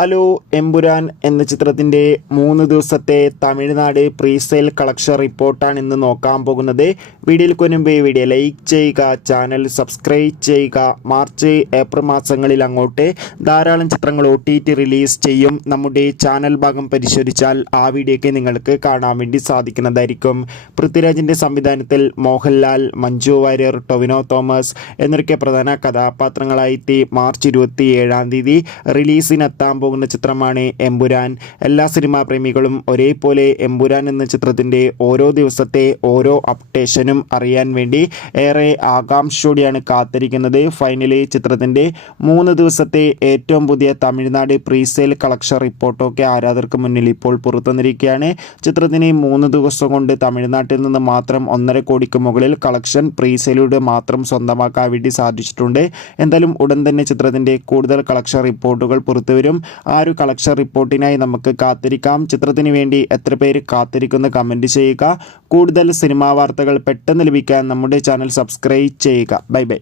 Hello Empuraan എന്ന ചിത്രത്തിൻ്റെ 3 ദിവസത്തെ തമിഴ്നാട് പ്രീസെയിൽ കളക്ഷൻ റിപ്പോർട്ടാണ് ഇന്ന് നോക്കാൻ പോകുന്നത്. വീഡിയോയിൽ മുൻപ് വീഡിയോ ലൈക്ക് ചെയ്യുക, ചാനൽ സബ്സ്ക്രൈബ് ചെയ്യുക. മാർച്ച് ഏപ്രിൽ മാസങ്ങളിൽ അങ്ങോട്ട് ധാരാളം ചിത്രങ്ങൾ OTT റിലീസ് ചെയ്യും. നമ്മുടെ ചാനൽ ഭാഗം പരിശോധിച്ചാൽ ആ വീഡിയോയ്ക്ക് നിങ്ങൾക്ക് കാണാൻ വേണ്ടി സാധിക്കുന്നതായിരിക്കും. പൃഥ്വിരാജിൻ്റെ സംവിധാനത്തിൽ മോഹൻലാൽ, മഞ്ജു വാര്യർ, ടൊവിനോ തോമസ് എന്നൊക്കെ പ്രധാന കഥാപാത്രങ്ങളായി മാർച്ച് 27 റിലീസിനെത്താൻ പോകുന്ന ചിത്രമാണ് എമ്പുരാൻ. എല്ലാ സിനിമാ പ്രേമികളും ഒരേപോലെ എമ്പുരാൻ എന്ന ചിത്രത്തിൻ്റെ ഓരോ ദിവസത്തെ ഓരോ അപ്ഡേഷനും അറിയാൻ വേണ്ടി ഏറെ ആകാംക്ഷയോടെയാണ് കാത്തിരിക്കുന്നത്. ഫൈനലി ചിത്രത്തിൻ്റെ 3 ദിവസത്തെ ഏറ്റവും പുതിയ തമിഴ്നാട് പ്രീസെയിൽ കളക്ഷൻ റിപ്പോർട്ടൊക്കെ ആരാധകർക്ക് മുന്നിൽ ഇപ്പോൾ പുറത്തുവന്നിരിക്കുകയാണ്. ചിത്രത്തിന് 3 ദിവസം കൊണ്ട് തമിഴ്നാട്ടിൽ നിന്ന് മാത്രം 1.5 കോടിക്ക് മുകളിൽ കളക്ഷൻ പ്രീസെയിലൂടെ മാത്രം സ്വന്തമാക്കാൻ വേണ്ടി സാധിച്ചിട്ടുണ്ട്. എന്തായാലും ഉടൻ തന്നെ ചിത്രത്തിൻ്റെ കൂടുതൽ കളക്ഷൻ റിപ്പോർട്ടുകൾ പുറത്തുവരും. ആ ഒരു കളക്ഷൻ റിപ്പോർട്ടിനായി നമുക്ക് കാത്തിരിക്കാം. ചിത്രത്തിന് വേണ്ടി എത്ര പേര് കാത്തിരിക്കുന്നു കമൻറ്റ് ചെയ്യുക. കൂടുതൽ സിനിമാ വാർത്തകൾ പെട്ടെന്ന് ലഭിക്കാൻ നമ്മുടെ ചാനൽ സബ്സ്ക്രൈബ് ചെയ്യുക. Bye bye.